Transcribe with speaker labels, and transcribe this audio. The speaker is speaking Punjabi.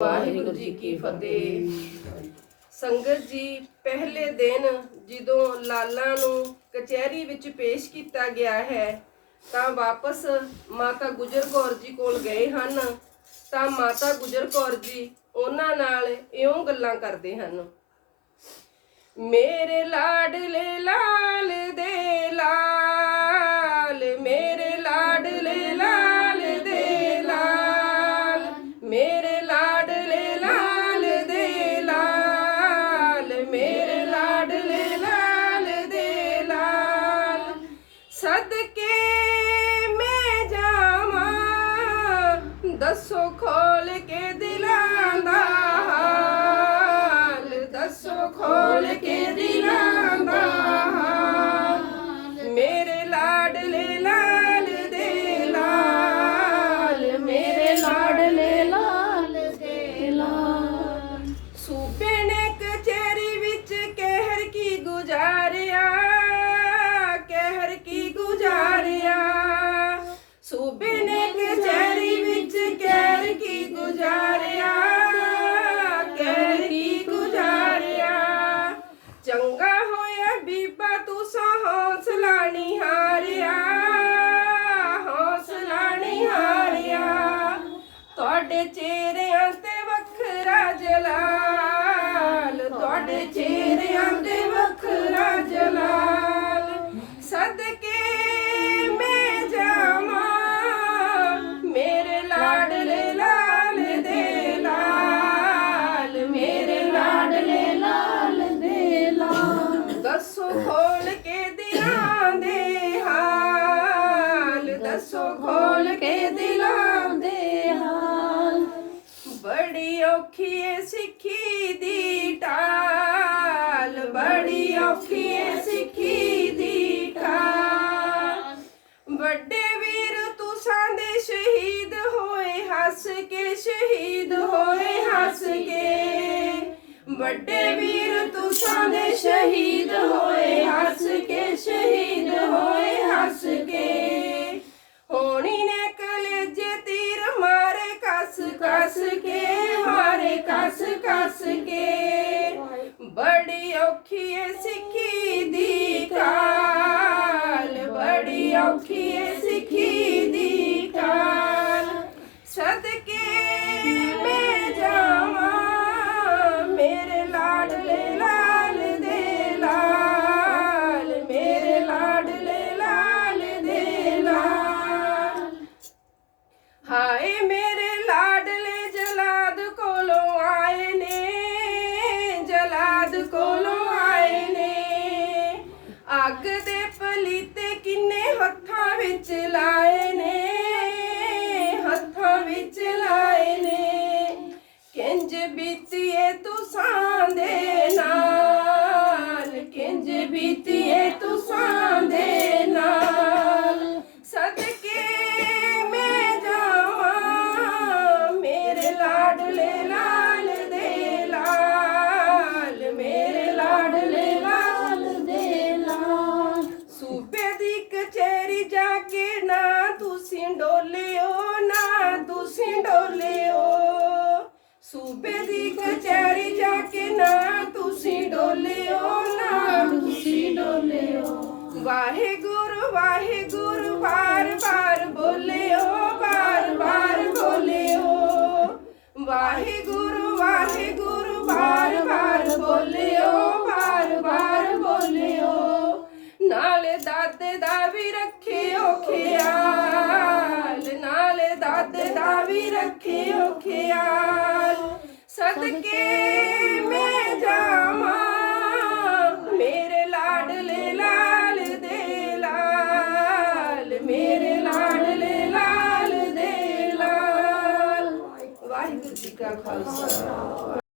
Speaker 1: ਵਾਹਿਗੁਰੂ ਜੀ ਕੀ ਫਤਿਹ। ਸੰਗਤ ਜੀ, ਪਹਿਲੇ ਦਿਨ ਜਦੋਂ ਲਾਲਾ ਨੂੰ ਕਚਹਿਰੀ ਵਿੱਚ ਪੇਸ਼ ਕੀਤਾ ਗਿਆ ਹੈ, ਤਾਂ ਵਾਪਸ ਮਾਤਾ ਗੁਜਰ ਕੌਰ ਜੀ ਕੋਲ ਗਏ ਹਨ, ਤਾਂ ਮਾਤਾ ਗੁਜਰ ਕੌਰ ਜੀ ਉਹਨਾਂ ਨਾਲ ਇਉਂ ਗੱਲਾਂ ਕਰਦੇ ਹਨ। ਮੇਰੇ ਲਾਡਲੇ ਲਾਲ ਦੇ ਲਾਲ ਦੱਸੋ ਖੋਲ ਕੇ ਦਿਲਾਂ ਦਾ ਹਾਲ। ਦੱਸੋ ਖੋਲ ਕੇ ਦਿਲਾਂ ਦਾ ਹਾਲ। ਮੇਰੇ ਲਾਡਲੇ ਲਾਲ ਦੇ ਲਾਲ। ਮੇਰੇ ਲਾਡਲੇ
Speaker 2: ਲਾਲ ਦੇ ਲਾਲ।
Speaker 1: ਸੂਬੇ ਨੇ ਕਚਹਿਰੀ ਵਿੱਚ ਕਹਿਰ ਕੀ ਗੁਜ਼ਾਰਿਆ? ਕਹਿਰ ਕੀ ਗੁਜ਼ਾਰਿਆ? ਸੂਬੇ ਨੇ ਤੁਹਾਡੇ ਚਿਹਰਿਆਂ ਤੇ ਵੱਖਰਾ ਜਲਾਲ, ਤੁਹਾਡੇ ਚਿਹਰਿਆਂ ਤੇ ਵੱਖਰਾ ਜਲਾਲ। ਸਦਕੇ ਮੈਂ ਜਾਵਾਂ, ਮੇਰੇ ਲਾਡਲੇ ਲਾਲ ਦੇ ਲਾਲ, ਮੇਰੇ ਲਾਡਲੇ
Speaker 2: ਲਾਲ ਦੇ ਲਾਲ।
Speaker 1: ਦੱਸੋ ਖੋਲ ਕੇ ਦਿਲਾਂ ਦੇ ਹਾਲ, ਦੱਸੋ ਖੋਲ ਕੇ ਦਿਲਾਂ ਔਖੀ ਏ ਸਿੱਖੀ ਦੀ ਢਾਲ, ਬੜੀ ਔਖੀ ਏ ਸਿੱਖੀ ਦੀ ਢਾਲ। ਵੱਡੇ ਵੀਰ ਤੁਸਾਂ ਦੇ ਸ਼ਹੀਦ ਹੋਏ, ਹੱਸ ਕੇ ਸ਼ਹੀਦ ਹੋਏ, ਹੱਸ ਕੇ। ਵੱਡੇ ਵੀਰ ਤੁਸਾਂ ਦੇ ਸ਼ਹੀਦ ਹੋਏ, ਹੱਸ ਕੇ ਸ਼ਹੀਦ ਹੋਏ, ਹੱਸ ਕਸ ਕੇ। ਬੜੀ ਔਖੀ ਏ ਸਿੱਖੀ ਦੀ ਕਾਲ ਬੜੀ ਔਖੀ ਏ ਅੱਗ ਦੇ ਪਲੀਤੇ ਕਿੰਨੇ ਹੱਥਾਂ ਵਿੱਚ ਲਾਏ ਨੇ? ਹੱਥਾਂ ਵਿੱਚ ਲਾਏ ਨੇ। ਕਿੰਜ ਬੀਤੀਏ ਤੁਸਾਂ ਦੇ ਤੁਸੀਂ ਡੋਲਿਓ ਸੂਬੇ ਦੀ ਕਚਹਿਰੀ ਜਾ ਕੇ ਨਾ ਤੁਸੀਂ ਡੋਲਿਓ ਨਾ ਤੁਸੀਂ ਡੋਲਿਓ ਵਾਹਿਗੁਰੂ ਵਾਹਿਗੁਰੂ ਬਾਰ ਬਾਰ ਬੋਲਿਓ ਵਾਰ ਬਾਰ ਬੋਲਿਓ ਵਾਹਿਗੁਰੂ ਵਾਹਿਗੁਰੂ, ਵਾਰ ਬਾਰ ਬੋਲਿਓ ਵਾਰ ਬਾਰ ਬੋਲਿਓ ਨਾਲੇ ਦਾਦੇ ਦਾ ਦਾ ਵੀ ਖਿਆਲ ਸਦਕੇ